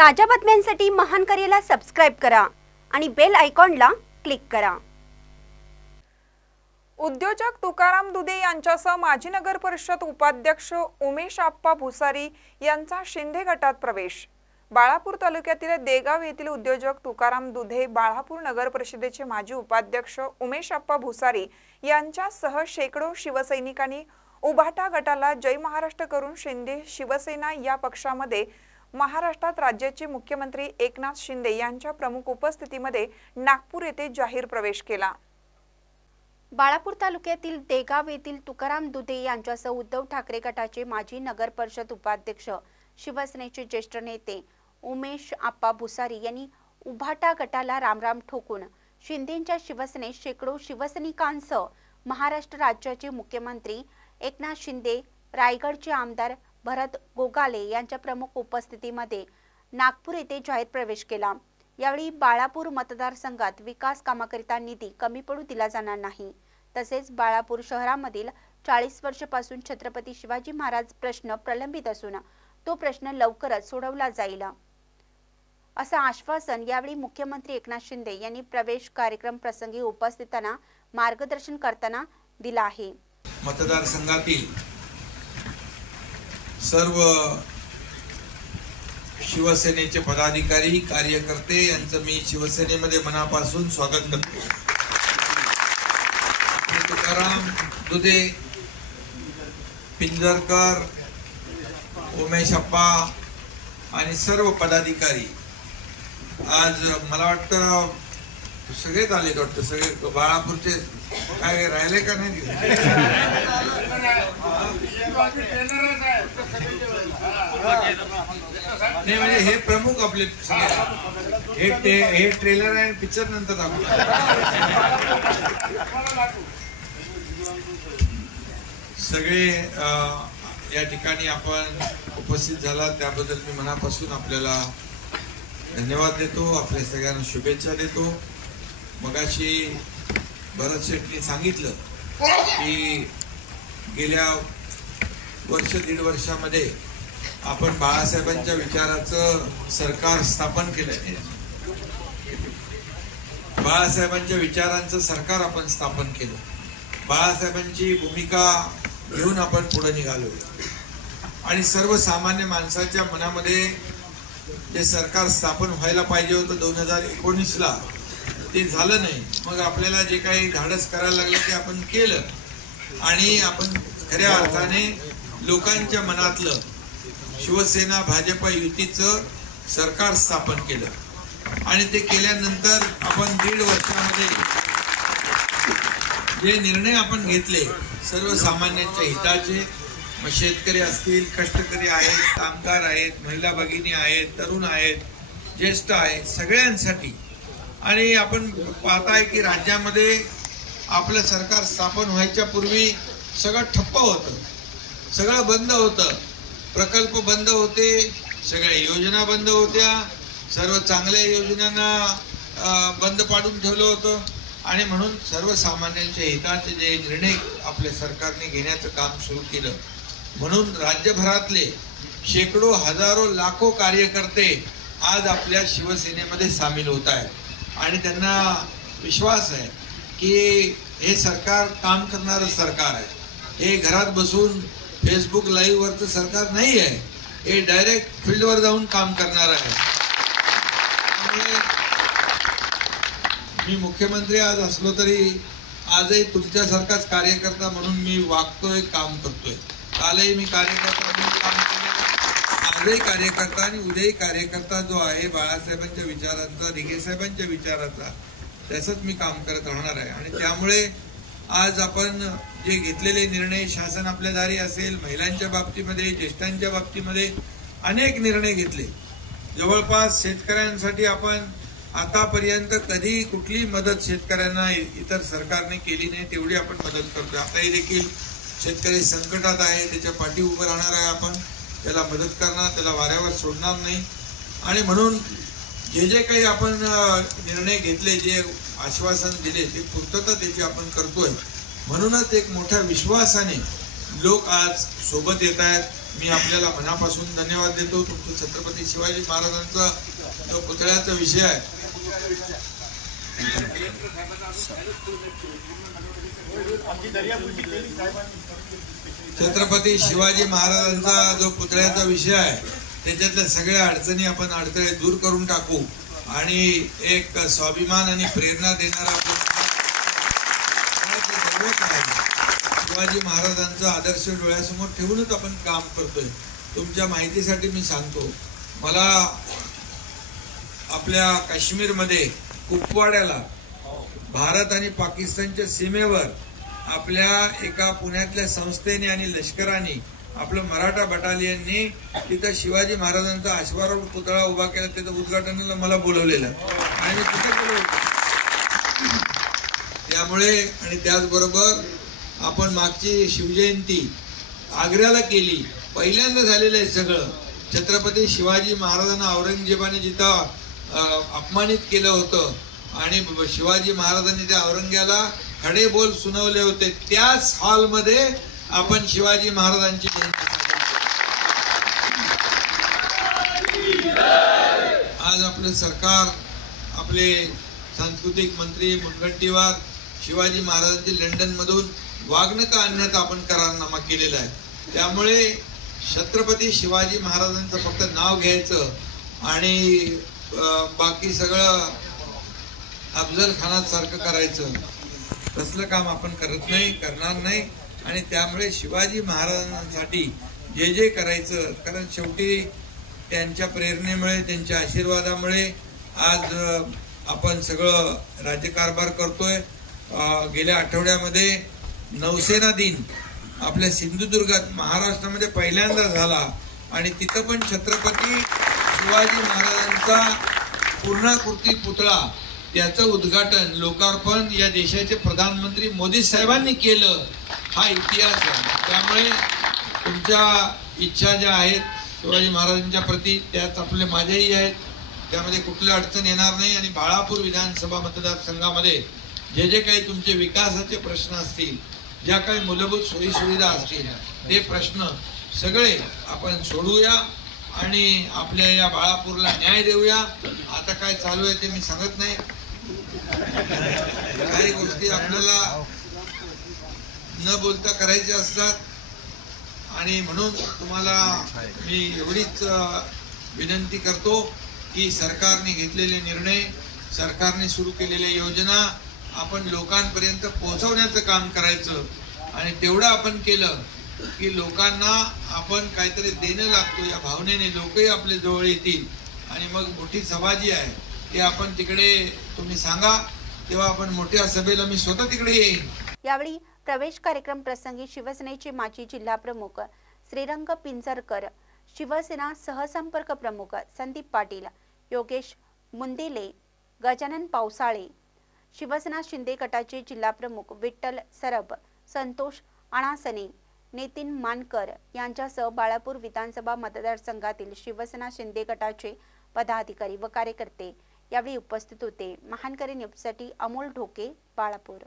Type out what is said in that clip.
ताज्या बातम्यांसाठी महान करेला सबस्क्राइब करा आणि बेल आयकॉनला क्लिक करा। उद्योजक तुकाराम दुधे यांच्यासह माजी नगर परिषद उपाध्यक्ष उमेश आप्पा भुसारी यांचा शिंदे गटात प्रवेश। बाळापूर तालुक्यातील देगाव येथील उद्योजक तुकाराम दुधे, बाळापूर नगर परिषदेचे माजी उपाध्यक्ष उमेश आप्पा भुसारी यांच्यासह शेकडो शिवसैनिकांनी उभाटा गटाला जय महाराष्ट्र करून शिंदे शिवसेना या पक्षामध्ये महाराष्ट्रात राज्याचे मुख्यमंत्री एकनाथ शिंदे यांच्या प्रमुख उपस्थितीमध्ये नागपूर येथे जाहीर प्रवेश केला। बाळापूर तालुक्यातील देगाव येथील तुकाराम दुधे यांच्यासह उद्धव ठाकरे गटाचे माजी नगर परिषद उपाध्यक्ष शिवसेनेचे ज्येष्ठ नेते उमेश आप्पा भुसारी यांनी उभाटा गटाला रामराम ठोकून शिंदेंच्या शिवसेनेत शेकडो शिवसैनिकांसह महाराष्ट्र राज्याचे मुख्यमंत्री एकनाथ शिंदे, रायगडचे आमदार भरत गोगाले यांच्या प्रमुख उपस्थितीमध्ये नागपूर येथे जाहीर प्रवेश केला। यावेळी बाळापूर मतदारसंघात विकास कामाकरिता निधी कमी पडू दिला जाणार नाही, तसेच बाळापूर शहरामधील 40 वर्षांपासून छत्रपती शिवाजी महाराज प्रश्न प्रलंबित असून तो प्रश्न लवकरच सोडवला जाईल असं आश्वासन यावेळी मुख्यमंत्री एकनाथ शिंदे यांनी प्रवेश कार्यक्रम प्रसंगी उपस्थितांना मार्गदर्शन करताना दिला आहे। मतदारसंघातील सर्व शिवसेनेचे पदाधिकारी कार्यकर्ते यांचं मी शिवसेनेमध्ये मनापासून स्वागत करतो। तुकाराम दुधे, पिंजरकर, उमेश आप्पा आणि सर्व पदाधिकारी आज मला वाटतं सगळेच आले, वाटतं सगळे बाळापूरचे काय राहिले का नाही? म्हणजे हे प्रमुख आपले हे ट्रेलर आहे, पिक्चर नंतर सगळे या ठिकाणी आपण उपस्थित झाला त्याबद्दल मी मनापासून आपल्याला धन्यवाद देतो, आपल्या सगळ्यांना शुभेच्छा देतो। मगाशी भरत शेट्टी सांगितलं की गेल्या वर्ष दीड वर्षामध्ये आपण बाळासाहेबांच्या विचाराचं सरकार स्थापन केलंय। बाळासाहेबांच्या विचारांचं सरकार आपण स्थापन केलं, बाळासाहेबांची भूमिका घेऊन आपण पुढे निघालो आणि सर्वसामान्य माणसाच्या मनामध्ये जे सरकार स्थापन व्हायला पाहिजे होतं 2019ला ते झालं नाही। मग आपल्याला जे काही धाडस करायला लागलं ते आपण केलं आणि आपण खऱ्या अर्थाने लोकांच्या मनातलं शिवसेना भाजप युतीचं सरकार स्थापन केलं आणि ते केल्यानंतर आपण दीड वर्षामध्ये जे निर्णय आपण घेतले सर्वसामान्यांच्या हिताचे, मग शेतकरी असतील, कष्टकरी आहेत, कामगार आहेत, महिला भगिनी आहेत, तरुण आहेत, ज्येष्ठ आहेत, सगळ्यांसाठी। आणि आपण पाहताय की राज्यामध्ये आपलं सरकार स्थापन व्हायच्या पूर्वी सगळं ठप्प होतं, सगळं बंद होतं, प्रकल्प बंद होते, सगळ्या योजना बंद होत्या, सर्व चांगल्या योजनांना बंद पाडून ठेवलं होतं आणि म्हणून सर्वसामान्यांच्या हिताचे जे निर्णय आपल्या सरकारने घेण्याचं काम सुरू केलं म्हणून राज्यभरातले शेकडो हजारो लाखो कार्यकर्ते आज आपल्या शिवसेनेमध्ये सामील होत आहेत आणि त्यांना विश्वास आहे की हे सरकार काम करणारं सरकार आहे। हे घरात बसून फेसबुक लाईव्ह वरचं सरकार नाही आहे, हे डायरेक्ट फील्डवर जाऊन काम करणार आहे। मी मुख्यमंत्री आज असलो तरी आजही तुमच्यासारखाच कार्यकर्ता म्हणून मी वागतोय, काम करतोय। कालही मी कार्यकर्ता म्हणून काम केलं, आजही कार्यकर्ता आणि उद्याही कार्यकर्ता जो आहे बाळासाहेबांच्या विचारांचा, दिघे साहेबांच्या विचाराचा, त्याचंच मी काम करत राहणार आहे। आणि त्यामुळे आज आपण जे घेतलेले निर्णय, शासन आपल्या दारी असेल, महिलांच्या बाबतीमध्ये, ज्येष्ठांच्या बाबतीमध्ये अनेक निर्णय घेतले। जवळपास शेतकऱ्यांसाठी आपण आतापर्यंत कधी कुठली मदत शेतकऱ्यांना इतर सरकारने केली नाही तेवढी आपण मदत करतोय। आताही देखील शेतकरी संकटात आहे, त्याच्या पाठी उभं राहणार आहे आपण, त्याला मदत करणार, त्याला वाऱ्यावर सोडणार नाही। आणि म्हणून जे जे काही आपण निर्णय घेतले, जे आश्वासन दिले ते पूर्तता त्याची आपण करतोय। म्हणूनच एक मोठ्या विश्वासाने लोक आज सोबत येत आहेत। मी आपल्याला मनापासून धन्यवाद देतो. तुमचं छत्रपती शिवाजी महाराजांचा जो पुतळ्याचा विषय आहे, छत्रपती शिवाजी महाराजांचा जो पुतळ्याचा विषय आहे, त्याच्यातल्या सगळ्या अडथळे दूर करून टाकू आणि एक स्वाभिमान आणि प्रेरणा देणारा शिवाजी महाराजांचा आदर्श डोळ्यासमोर ठेवूनच आपण काम करतोय. तुमच्या माहितीसाठी मी सांगतो, मला आपल्या काश्मीरमध्ये कुपवाड्याला भारत आणि पाकिस्तानच्या सीमेवर आपल्या एका पुण्यातल्या संस्थेने आणि लष्कराने आपलं मराठा बटालियननी तिथं शिवाजी महाराजांचा अश्वारूढ पुतळा उभा केला. त्याचं उद्घाटनाला मला बोलवलेलं आणि मी तिथे बोलवलं. त्यामुळे आणि त्याचबरोबर आपण मागची शिवजयंती आग्र्याला केली. पहिल्यांदा झालेलं आहे सगळं. छत्रपती शिवाजी महाराजांना औरंगजेबाने जिथं अपमानित केलं होतं आणि शिवाजी महाराजांनी त्या औरंग्याला खडे बोल सुनावले होते, त्याच हॉलमध्ये आपण शिवाजी महाराजांची जयंती साजरी. आज आपलं सरकार, आपले सांस्कृतिक मंत्री मुनगंटीवार शिवाजी महाराजांची लंडन मधून वागणका आणण्याचा आपण करारनामा केलेला आहे. त्यामुळे छत्रपती शिवाजी महाराजांचं फक्त नाव घ्यायचं आणि बाकी सगळं अफजल खानासारखं करायचं, तसलं काम आपण करणार नाही. आणि त्यामुळे शिवाजी महाराजांसाठी जे करायचं, कारण शेवटी त्यांच्या प्रेरणेमुळे, त्यांच्या आशीर्वादामुळे आज आपण सगळं राज्यकारभार करतोय. गेल्या आठवड्यामध्ये नौसेना दिन आपल्या सिंधुदुर्गात महाराष्ट्रामध्ये पहिल्यांदा झाला आणि तिथं पण छत्रपती शिवाजी महाराजांचा पूर्णाकृती पुतळा, त्याचं उद्घाटन, लोकार्पण या देशाचे प्रधानमंत्री मोदी साहेबांनी केलं. हा इतिहास आहे. त्यामुळे तुमच्या इच्छा ज्या आहेत शिवाजी महाराजांच्या प्रती, त्याच आपले माझ्याही आहेत. त्यामध्ये कुठली अडचण येणार नाही. आणि बाळापूर विधानसभा मतदारसंघामध्ये जे काही तुमचे विकासाचे प्रश्न असतील, ज्या काही मूलभूत सोयीसुविधा असतील, ते प्रश्न सगळे आपण सोडवूया आणि आपल्या या बाळापूरला न्याय देऊया. आता काय चालू आहे ते मी सांगत नाही. काही गोष्टी आपल्याला न बोलता करायच्या असतात आणि म्हणून तुम्हाला मी एवढीच विनंती करतो की सरकारने घेतलेले निर्णय, सरकारने सुरू केलेल्या योजना आपण लोकांपर्यंत पोहोचवण्याचं काम करायचं. आणि तेवढं आपण केलं की लोकांना आपण काहीतरी देणं लागतो या भावनेने लोकही आपल्या जवळ येतील. आणि मग मोठी सभा जी आहे ते आपण तिकडे तुम्ही सांगा, तेव्हा आपण मोठ्या सभेला मी स्वतः तिकडे येईन. यावेळी प्रवेश कार्यक्रम प्रसंगी शिवसेनेचे माजी जिल्हा प्रमुख श्रीरंग पिंजरकर, शिवसेना सहसंपर्क प्रमुख संदीप पाटील, योगेश मुंदेले, गजानन पावसाळे, शिवसेना शिंदे गटाचे जिल्हा प्रमुख विठ्ठल सरब, संतोष अणासने, नितीन मानकर यांच्यासह बाळापूर विधानसभा मतदारसंघातील शिवसेना शिंदे गटाचे पदाधिकारी व कार्यकर्ते यावेळी उपस्थित होते. महानकरी न्यूजसाठी अमोल ढोके, बाळापूर.